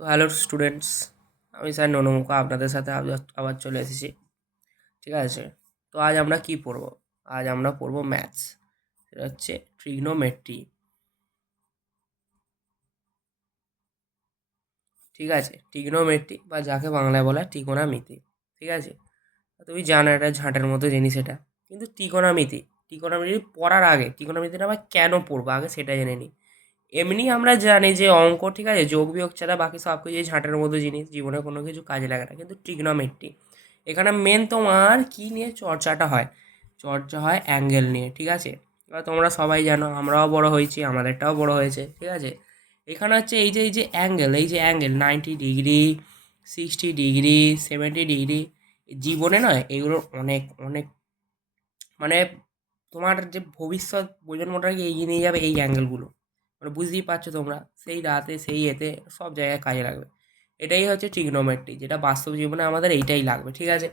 So hello students, আমি sir ননমুখা আপনাদের সাথে আবার চলে এসেছি। ঠিক আছে, তো আজ আমরা কি পড়বো? আজ আমরা পড়বো ম্যাথস। সেটা হচ্ছে ট্রিগনোমেট্রি। ঠিক আছে, ট্রিগনোমেট্রি বা যাকে বাংলায় বলা হয় ত্রিকোণমিতি। ঠিক আছে, তুমি জানো এটা ঝাঁটের মতো জিনিস এটা, কিন্তু ত্রিকোণমিতি ত্রিকোণমিতি পড়ার আগে ত্রিকোণমিতিটা আবার কেন পড়বো আগে সেটা জেনে নিই। এমনি আমরা জানি যে অঙ্ক, ঠিক আছে, যোগ বিয়োগ ছাড়া বাকি সব কিছু ঝাঁটের মতো জিনিস, জীবনে কোনো কিছু কাজে লাগে না, কিন্তু ট্রিগনোমেট্রি এখানে মেন তোমার কি নিয়ে চর্চাটা হয়? চর্চা হয় অ্যাঙ্গেল নিয়ে। ঠিক আছে, এবার তোমরা সবাই জানো, আমরাও বড় হয়েছি, আমাদেরটাও বড় হয়েছে। ঠিক আছে, এখানে হচ্ছে এই যে অ্যাঙ্গেল 90 ডিগ্রি, 60 ডিগ্রি, 70 ডিগ্রি, জীবনে নয় এগুলোর অনেক অনেক মানে তোমার যে ভবিষ্যৎ প্রজন্মটাকে এগিয়ে নিয়ে যাবে এই অ্যাঙ্গেলগুলো। মানে বুঝতেই পারছো তোমরা, সেই রাতে সেই এতে সব জায়গায় কাজে লাগবে। এটাই হচ্ছে ট্রিগনোমেট্রি, যেটা বাস্তব জীবনে আমাদের এইটাই লাগবে। ঠিক আছে,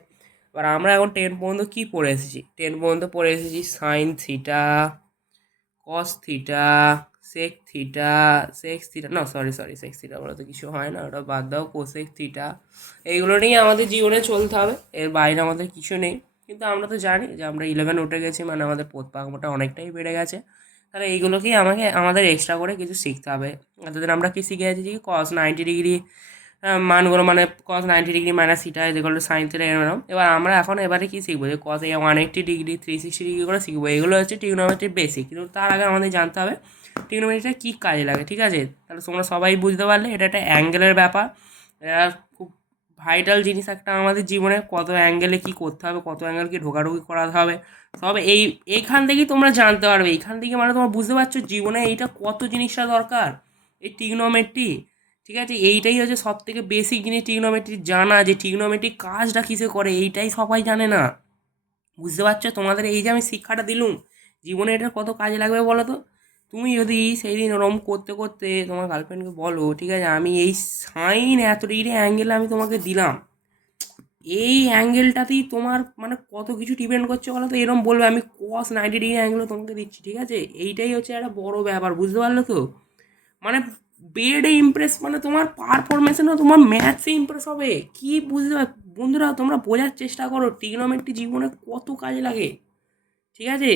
এবার আমরা এখন 10 পর্যন্ত কী পড়ে এসেছি? 10 পর্যন্ত পড়ে এসেছি sine theta, cos theta, sec theta না, সরি সেক্স থিটা বলে তো কিছু হয় না, ওটা বাদ দাও। কোসেক থিটা, এইগুলো নিয়ে আমাদের জীবনে চলতে হবে, এর বাইরে আমাদের কিছু নেই। কিন্তু আমরা তো জানি যে আমরা 11 উঠে গেছি, মানে আমাদের পোতপাকটা অনেকটাই বেড়ে গেছে। তাহলে এইগুলোকেই আমাদের এক্সট্রা করে কিছু শিখতে হবে। এতদিন আমরা কি শিখে যাচ্ছি যে কস 90 ডিগ্রি মানগুলো, মানে কস 90 ডিগ্রি মাইনাস থিটা যেগুলো সাইন থিটা এরকম। এবার এবারে কি শিখবো যে কস 180 ডিগ্রি, 360 ডিগ্রি করে শিখবো। এগুলো হচ্ছে ট্রিগনোমেট্রির বেসিক, কিন্তু তার আগে আমাদের জানতে হবে ট্রিগনোমেট্রিটা কী কাজে লাগে। ঠিক আছে, তাহলে তোমরা সবাই বুঝতে পারলে এটা একটা অ্যাঙ্গেলের ব্যাপার। এটা খুব ভাইটাল জিনিস একটা আমাদের জীবনে, কত অ্যাঙ্গেলে কী করতে হবে, কত অ্যাঙ্গেল কি ঢোকাঢুকি করাতে হবে, সব এইখান থেকেই তোমরা জানতে পারবে। এইখান থেকে মানে তোমরা বুঝতে পারছো জীবনে এইটা কত জিনিসটা দরকার, এই ট্রিগনোমেট্রি। ঠিক আছে, এইটাই হচ্ছে সব থেকে বেসিক জিনিস ট্রিগনোমেট্রি জানা, যে ট্রিগনোমেট্রি কাজটা কিসে করে এইটাই সবাই জানে না। বুঝতে পারছো, তোমাদের এই যে আমি শিক্ষাটা দিলুম, জীবনে এটা কত কাজে লাগবে বলো তো। তুমি যদি সেই দিন ওরম করতে করতে তোমার গার্লফ্রেন্ডকে বলো, ঠিক আছে, আমি এই সাইন এত ডিগ্রি অ্যাঙ্গেল আমি তোমাকে দিলাম, এই অ্যাঙ্গেলটাতেই তোমার মানে কত কিছু ডিপেন্ড করছে বলো তো। এরকম বলবে আমি কস 90 ডিগ্রি অ্যাঙ্গেলও তোমাকে দিচ্ছি। ঠিক আছে, এইটাই হচ্ছে একটা বড় ব্যাপার, বুঝতে পারলো তো। মানে বেডে ইমপ্রেস, মানে তোমার পারফরমেন্সে না, তোমার ম্যাথসে ইমপ্রেস হবে। কি বুঝতে পার বন্ধুরা, তোমরা বোঝার চেষ্টা করো ট্রিগনোমেট্রি জীবনে কত কাজে লাগে। ঠিক আছে,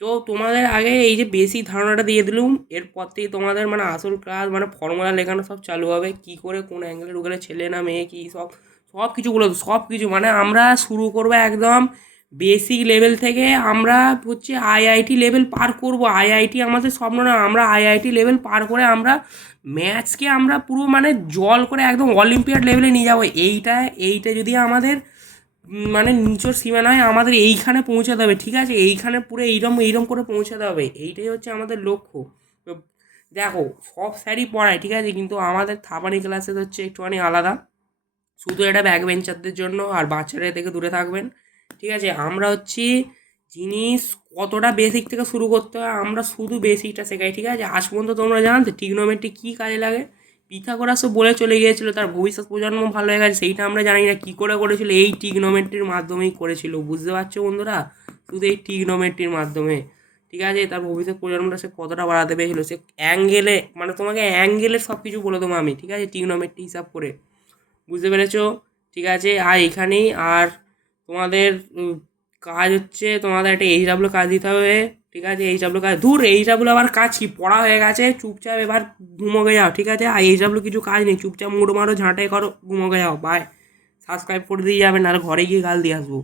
তো তোমাদের আগে এই যে বেসিক ধারণাটা দিয়ে দিলুম, এরপর থেকে তোমাদের মানে আসল কাজ, মানে ফর্মুলা লেখানো সব চালু হবে, কি করে কোন অ্যাঙ্গেলে ঢুকলে ছেলে না মেয়ে, কি সব সব কিছুগুলো সব কিছু মানে আমরা শুরু করবো একদম বেসিক লেভেল থেকে। আমরা হচ্ছে আইআইটি লেভেল পার করব। আইআইটি আমাদের স্বপ্ন না, আমরা আইআইটি লেভেল পার করে আমরা ম্যাথসকে আমরা পুরো মানে জল করে একদম অলিম্পিয়াড লেভেলে নিয়ে যাবো। এইটা যদি আমাদের মানে নিচের সীমানায় আমাদের এইখানে পৌঁছাতে হবে। ঠিক আছে, এইখানে পুরো এইরম করে পৌঁছাতে হবে, এইটাই হচ্ছে আমাদের লক্ষ্য। তো দেখো, সব স্যারই পড়ায়, ঠিক আছে, কিন্তু আমাদের থাপানি ক্লাসে হচ্ছে একটুখানি আলাদা। শুধু এটা ব্যাক বেঞ্চারদের জন্য, আর বাচ্চারা এ থেকে দূরে থাকবেন। ঠিক আছে, আমরা হচ্ছি জিনিস কতটা বেসিক থেকে শুরু করতে হয়, আমরা শুধু বেসিকটা শেখাই। ঠিক আছে, আজ পর্যন্ত তোমরা জানতে ট্রিগনোমেট্রি কী কাজে লাগে? পিথাগোরাসও বলে চলে গিয়েছিল, তার ভবিষ্যৎ প্রজন্ম ভালো হয়ে গেছে, সেইটা আমরা জানি না কী করে করেছিল। এই ট্রিগনোমেট্রির মাধ্যমেই করেছিল, বুঝতে পারছো বন্ধুরা, শুধু এই ট্রিগনোমেট্রির মাধ্যমে। ঠিক আছে, তার ভবিষ্যৎ প্রজন্মটা সে কতটা বাড়াতে পেরেছিল, সে অ্যাঙ্গেলে, মানে তোমাকে অ্যাঙ্গেলের সব কিছু বলে দেবো আমি। ঠিক আছে, ট্রিগনোমেট্রি হিসাব করে, বুঝতে পেরেছো? ঠিক আছে, আর এখানেই আর তোমাদের কাজ হচ্ছে, তোমাদের একটা এইচডাব্লিউ কাজ দিতে হবে। ঠিক আছে, এইচডাব্লিউ কাজ, দূর এইচডাব্লিউ আবার কাজ কি, পড়া হয়ে গেছে, চুপচাপ এবার ঘুমোগে যাও। ঠিক আছে, আর এইচডাব্লিউ কিছু কাজ নেই, চুপচাপ মুড় মারো, ঝাঁটাই করো, ঘুমোগে যাও, বাই। সাবস্ক্রাইব করে দিয়ে যাবে, নাহলে ঘরে গিয়ে গাল দিয়ে আসবো।